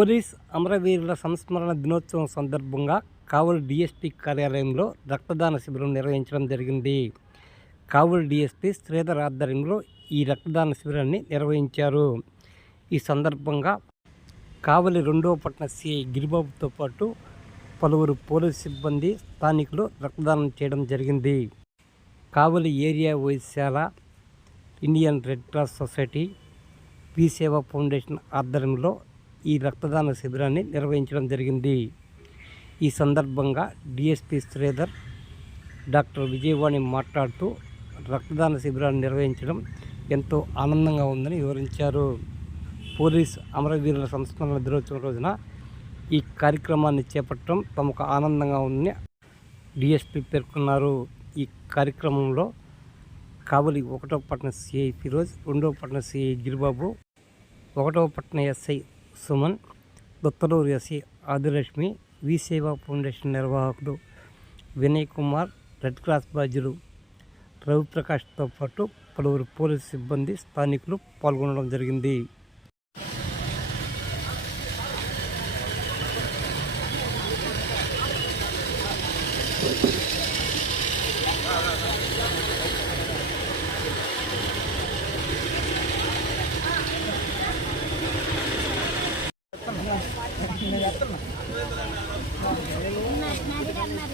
Police అమరవీరుల సంస్మరణ దినోత్సవం సందర్భంగా కావలి డిఎస్పీ కార్యాలయంలో రక్తదాన శిబిరం నిర్వహించడం జరిగింది. కావలి డిఎస్పీ శ్రీధర్ ఆధ్వర్యంలో ఈ రక్తదాన శిబిరాన్ని నిర్వహించారు. ఈ సందర్భంగా కావలి రెండవ పట్టణ సిఐ గిరిబాబుతో పాటు పలువురు పోలీస్ సిబ్బంది స్థానికులు రక్తదానం చేయడం జరిగింది. కావలి ఏరియా వైద్యశాల Indian Red Cross Society P Seva foundation ఆధ్వర్యంలో ఈ రక్తదాన శిబిరాన్ని నిర్వహించడం జరిగింది. ఈ సందర్భంగా డిఎస్పి శ్రీధర్ డాక్టర్ విజయవాణి మాట్లాడుతూ రక్తదాన శిబిరాన్ని నిర్వహించడం ఎంతో ఆనందంగా ఉందని వివరించారు. పోలీస్ అమరవీరుల సంస్మరణ దినోత్సవం రోజున ఈ కార్యక్రమాన్ని చేపట్టడం తమకు ఆనందంగా ఉందని డిఎస్పి పేర్కొన్నారు. ఈ కార్యక్రమంలో కావలి ఒకటో పట్టణ సిఐ ఫిరోజ్ రెండవ పట్టణ సిఐ గిరిబాబు ఒకటవ పట్టణ SI Suman Dattaluru SC Adilakshmi V Seva foundation నిర్వాహకుడు వినయ్ కుమార్ రెడ్ క్రాస్ బాధ్యులు రవిప్రకాష్తో పాటు పలువురు పోలీసు సిబ్బంది స్థానికులు పాల్గొనడం జరిగింది.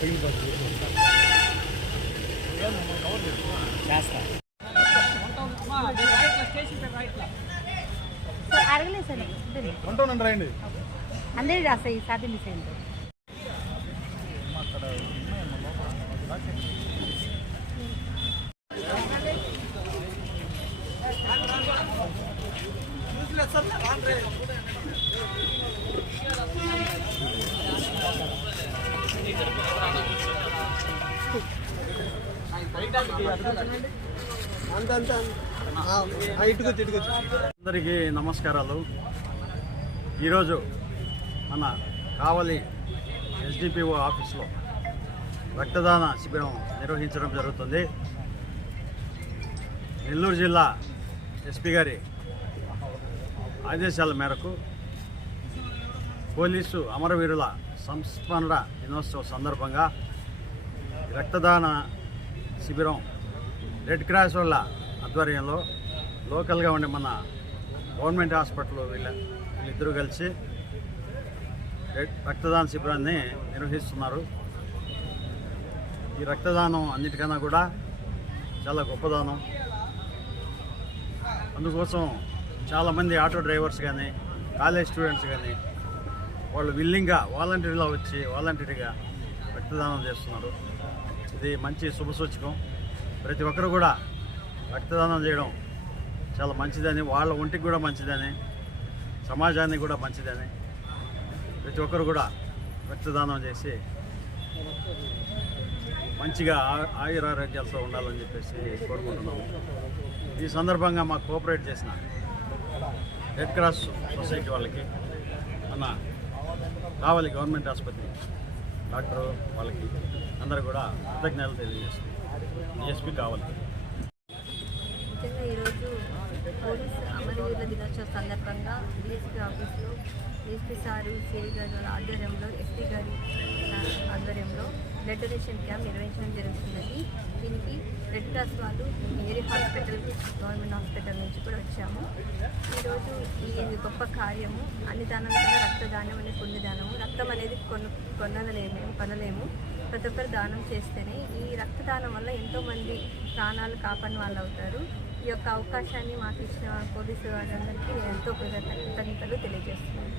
సార్ అడగలేదు సార్ రాయండి ఉంటుండండి రాస్తాయి సాధ్య మిస్ అయింది అందరికీ నమస్కారాలు. ఈరోజు మన కావలి ఎస్డిపిఓ ఆఫీస్లో రక్తదాన శిబిరం నిర్వహించడం జరుగుతుంది. నెల్లూరు జిల్లా ఎస్పీ గారి ఆదేశాల మేరకు పోలీసు అమరవీరుల సంస్మరణ దినోత్సవం సందర్భంగా రక్తదాన శిబిరం. రెడ్ క్రాస్ వాళ్ళ ఆధ్వర్యంలో లోకల్గా ఉండే మన గవర్నమెంట్ హాస్పిటల్ వీళ్ళ వీళ్ళిద్దరూ కలిసి రెడ్ రక్తదాన శిబిరాన్ని నిర్వహిస్తున్నారు. ఈ రక్తదానం అన్నిటికన్నా కూడా చాలా గొప్పదానం. అందుకోసం చాలామంది ఆటో డ్రైవర్స్ కానీ కాలేజ్ స్టూడెంట్స్ కానీ వాళ్ళు విల్లింగ్గా వాలంటీర్లా వచ్చి వాలంటీర్గా రక్తదానం చేస్తున్నారు. ఇది మంచి శుభసూచకం. ప్రతి ఒక్కరు కూడా రక్తదానం చేయడం చాలా మంచిదని వాళ్ళ ఒంటికి కూడా మంచిదని సమాజానికి కూడా మంచిదని ప్రతి ఒక్కరు కూడా రక్తదానం చేసి మంచిగా ఆ- ఆయురారోగ్యాలతో ఉండాలని చెప్పేసి కోరుకుంటున్నాము. ఈ సందర్భంగా మాకు కోఆపరేట్ చేసిన రెడ్ క్రాస్ సొసైటీ వాళ్ళకి మన కావాలి గవర్నమెంట్ ఆసుపత్రి. డాక్టర్ వాళ్ళకి అందరూ కూడా కృతజ్ఞతలు తెలియజేస్తున్నాం. డిఎస్పీ కావాలి. ముఖ్యంగా ఈరోజు పోలీస్ అమరవీరుల దినోత్సవం సందర్భంగా డిఎస్పీ ఆఫీస్లో డిఎస్పీ సారు సిఐ గారి ఆధ్వర్యంలో ఎస్పీ గారి ఆధ్వర్యంలో బ్లడ్ డొనేషన్ క్యాంప్ నిర్వహించడం జరుగుతున్నది దీనికి రెడ్ క్రాస్ వాళ్ళు ఏరియా హాస్పిటల్కి గవర్నమెంట్ హాస్పిటల్ నుంచి కూడా వచ్చాము. ఈరోజు ఈ గొప్ప కార్యము. అన్ని దానం కన్నా రక్తదానం అనే పుణ్యదానము రక్తం అనేది కొను కొనలేము కొనలేము. ప్రతి ఒక్కరు దానం చేస్తేనే ఈ రక్తదానం వల్ల ఎంతోమంది ప్రాణాలు కాపాడిన వాళ్ళు అవుతారు ఈ యొక్క అవకాశాన్ని మాకు ఇచ్చిన పోలీసు వారందరికీ నేను ఎంతో కృతజ్ఞతలు తెలియజేస్తున్నాను.